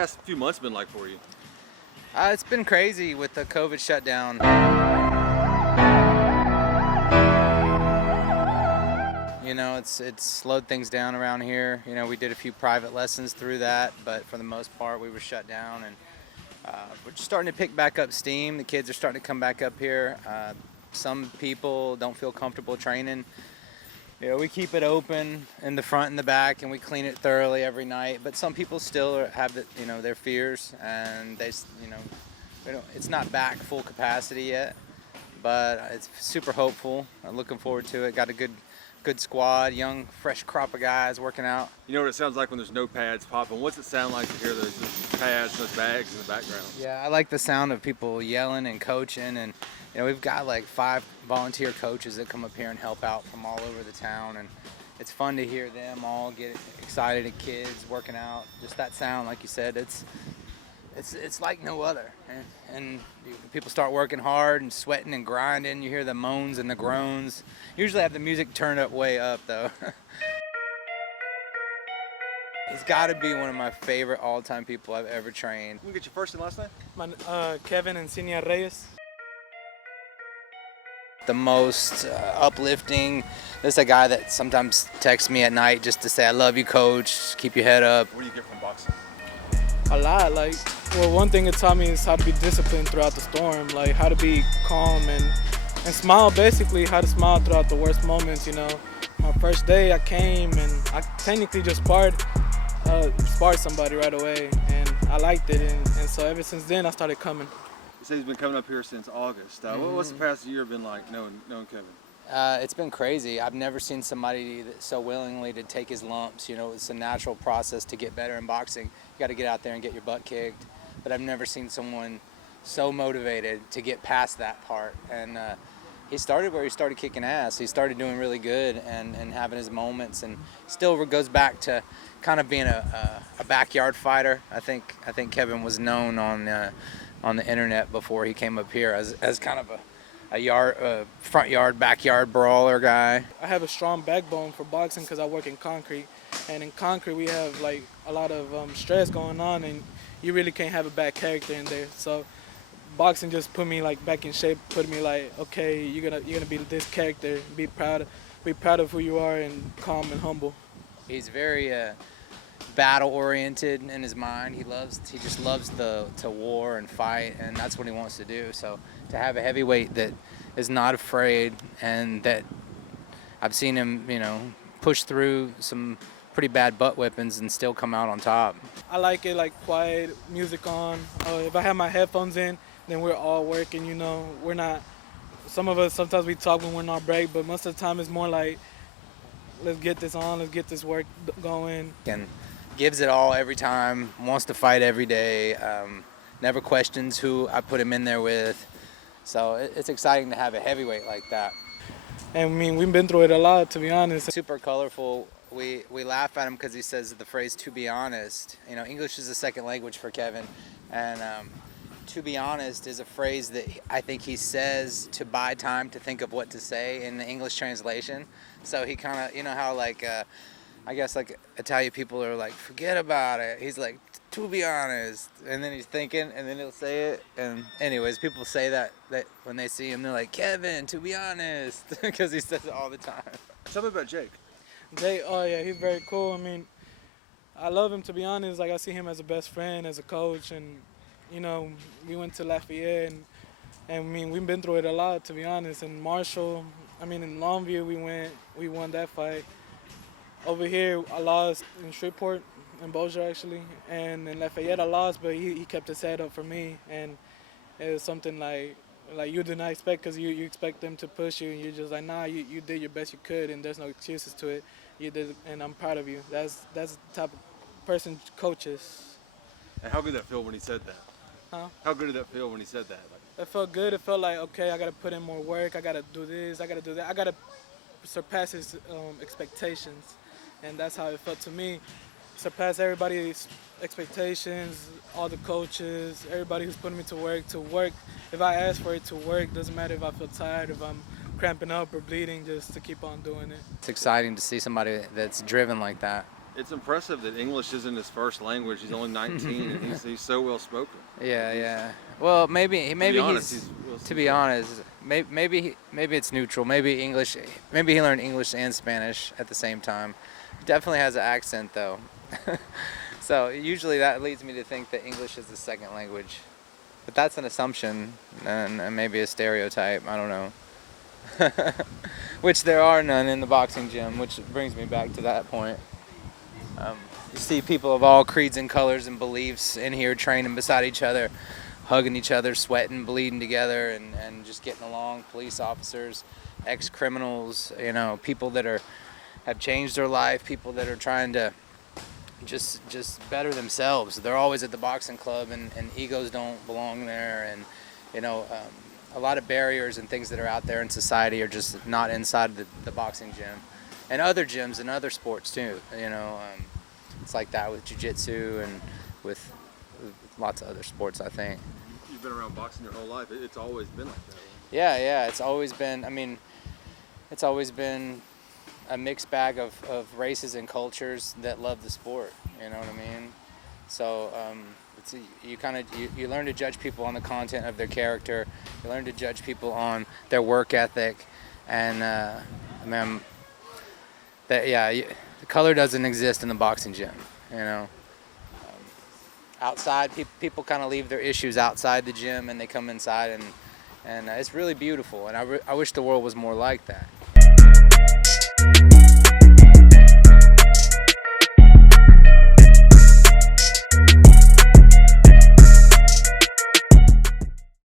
past few months been like for you? It's been crazy with the COVID shutdown. You know, it's slowed things down around here. You know, we did a few private lessons through that, but for the most part, we were shut down, and we're just starting to pick back up steam. The kids are starting to come back up here. Some people don't feel comfortable training. You know, we keep it open in the front and the back, and we clean it thoroughly every night. But some people still have, their fears, and it's not back full capacity yet. But it's super hopeful. I'm looking forward to it. Got a good squad, young, fresh crop of guys working out. You know what it sounds like when there's no pads popping? What's it sound like to hear those pads, those bags in the background? Yeah, I like the sound of people yelling and coaching, and we've got like 5 volunteer coaches that come up here and help out from all over the town, and it's fun to hear them all get excited at kids working out. Just that sound, like you said, it's like no other. And people start working hard and sweating and grinding. You hear the moans and the groans. Usually have the music turned up way up, though. He's got to be one of my favorite all-time people I've ever trained. Can we get your first and last name? Kevin Encinia-Reyes. The most uplifting. This is a guy that sometimes texts me at night just to say, "I love you, coach. Keep your head up." What do you get from boxing? A lot. One thing it taught me is how to be disciplined throughout the storm, like how to be calm and smile, basically how to smile throughout the worst moments. My first day I came and I technically just sparred somebody right away, and I liked it, and so ever since then I started coming. You said he's been coming up here since August. What's the past year been like knowing Kevin? It's been crazy. I've never seen somebody that so willingly to take his lumps. It's a natural process to get better in boxing. You got to get out there and get your butt kicked. But I've never seen someone so motivated to get past that part. And he started where he started kicking ass. He started doing really good and having his moments, and still goes back to kind of being a backyard fighter. I think Kevin was known on the internet before he came up here as kind of a front yard, backyard brawler guy. I have a strong backbone for boxing because I work in concrete, and in concrete we have like a lot of stress going on, and you really can't have a bad character in there. So boxing just put me like back in shape, put me like, okay, you're gonna be this character, be proud of who you are, and calm and humble. He's very battle oriented in his mind. He just loves to war and fight, and that's what he wants to do. So to have a heavyweight that is not afraid, and that I've seen him, push through some pretty bad butt whippings and still come out on top. I like it like quiet, music on. If I have my headphones in, then we're all working. We're not. Some of us sometimes we talk when we're not break, but most of the time it's more like, let's get this on, let's get this work going. And gives it all every time, wants to fight every day, never questions who I put him in there with. So it's exciting to have a heavyweight like that. And we've been through it a lot, to be honest. Super colorful. We laugh at him because he says the phrase "to be honest." English is a second language for Kevin, and "to be honest" is a phrase that I think he says to buy time to think of what to say in the English translation. So he kind of, how I guess like Italian people are like, forget about it. He's like, "to be honest," and then he's thinking, and then he'll say it. And anyways, people say that when they see him, they're like, "Kevin, to be honest," because he says it all the time. Tell me about Jake. Jake, oh yeah, he's very cool. I love him, to be honest. Like, I see him as a best friend, as a coach, and we went to Lafayette, and we've been through it a lot, to be honest. In Marshall, in Longview, we won that fight. Over here, I lost in Shreveport, in Bossier actually, and in Lafayette I lost, but he kept his head up for me, and it was something like you do not expect, because you expect them to push you, and you're just like, nah, you did your best you could, and there's no excuses to it. You did, and I'm proud of you. That's the type of person coaches. And how good did that feel when he said that? Huh? How good did that feel when he said that? It felt good. It felt like, okay, I got to put in more work. I got to do this. I got to do that. I got to surpass his expectations. And that's how it felt to me. Surpass everybody's expectations, all the coaches, everybody who's putting me to work. If I ask for it to work, doesn't matter if I feel tired, if I'm cramping up or bleeding, just to keep on doing it. It's exciting to see somebody that's driven like that. It's impressive that English isn't his first language. He's only 19 and he's so well spoken. Yeah, yeah. Well, maybe honest, he's well to be honest, maybe it's neutral. Maybe English. Maybe he learned English and Spanish at the same time. Definitely has an accent though. So usually that leads me to think that English is the second language. But that's an assumption and maybe a stereotype. I don't know. Which there are none in the boxing gym, which brings me back to that point. You see people of all creeds and colors and beliefs in here training beside each other, hugging each other, sweating, bleeding together, and just getting along. Police officers, ex-criminals, you know, people that have changed their life, people that are trying to just better themselves. They're always at the boxing club, and egos don't belong there, and you know, a lot of barriers and things that are out there in society are just not inside the boxing gym, and other gyms and other sports too. You know, it's like that with jiu-jitsu and with lots of other sports, I think. You've been around boxing your whole life. It's always been like that. Yeah, it's always been. I mean, it's always been a mixed bag of races and cultures that love the sport. You know what I mean? So you learn to judge people on the content of their character. You learn to judge people on their work ethic, and the color doesn't exist in the boxing gym. You know, outside people kind of leave their issues outside the gym and they come inside, and it's really beautiful. And I wish the world was more like that.